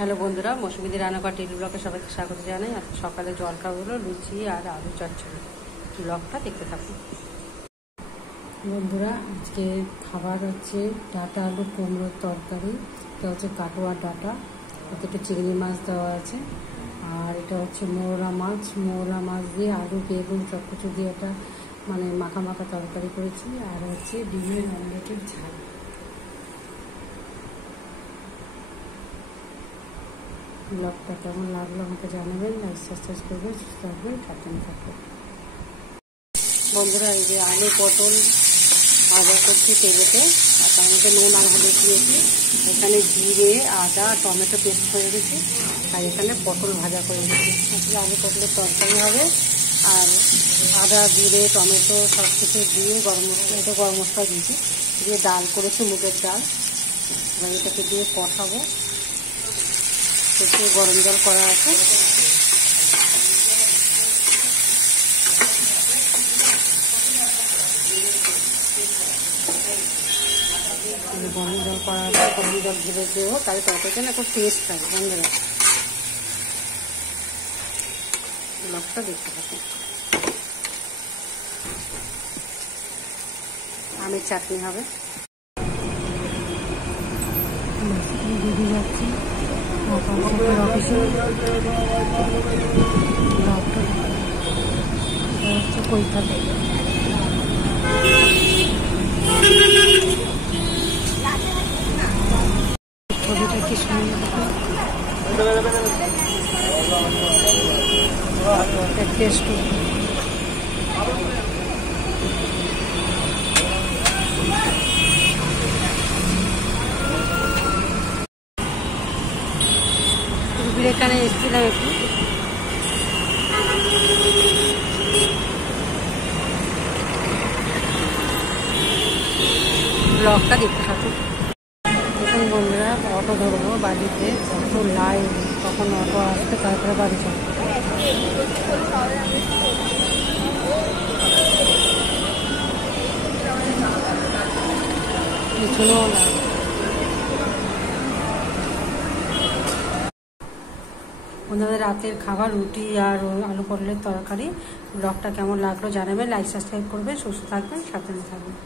Hello বন্ধুরা, মৌসুমীদি রান্নাঘর tele ব্লগে সবাইকে স্বাগত জানাই। আজকে সকালে জলখাবার হলো লুচি আর আলু চচ্চড়ি। ব্লগটা দেখতে থাকুন বন্ধুরা। আজকে খাবার হচ্ছে ডাঁটা আলু কুমড়োর তরকারি। এটা হচ্ছে কাটোয়ার ডাঁটা, ওতে একটু চিংড়ি মাছ দেওয়া আছে। আর এটা হচ্ছে মোরলা মাছ দিয়ে আলু বেগুন সব কিছু দিয়ে একটা মানে মাখা মাখা তরকারি করেছি। আর হচ্ছে ডিমের অমলেটের ঝাল। ব্লগটা কেমন লাগলো আমাকে জানাবেন, লাইক সাবস্ক্রাইব করবেন, সুস্থ থাকবেন, সাবধানে থাকবেন। বন্ধুরা, এই যে আলু পটল ভাজা করছি তেলেতে, আর তার মধ্যে নুন আর হলুদ দিয়েছি। এখানে জিরে আদা টমেটো পেস্ট করে গেছি, আর এখানে পটল ভাজা করে গেছি। আসলে আলু পটলের তরকারি হবে। আর আদা জিরে টমেটো সব কিছু দিয়ে গরম মশলা দিয়েছি, দিয়ে ডাল করেছি, মুগের ডাল। এবার এটাকে দিয়ে কষাবো। একটু গরম জল করা আছে, গরম জল করা আছে। গরম জল ঘিরে দেবো, তাহলে তরকারিটা না একটু টেস্ট থাকে। বন্ধুরা, ব্লগটা দেখতে থাকুন। আমের চাটনি হবে। বেরিয়ে যাচ্ছি অফিসে। হচ্ছে কৈথালে। ছবিটা কি সুন্দর টেস্ট। এখানে এসেছিলাম একটু। ব্লগটা দেখতে থাকুন। দেখুন বন্ধুরা, অটো ধরবো বাড়িতে, অত লাইন, তখন অটো আসতে তারপরে বাড়ি যাবো। পিছনেও লাইন। ওনাদের রাতের খাবার রুটি আর আলু পটলের তরকারি। ব্লগটা কেমন লাগলো জানাবেন, লাইক সাবস্ক্রাইব করবেন, সুস্থ থাকবেন, সাবধানে থাকবেন।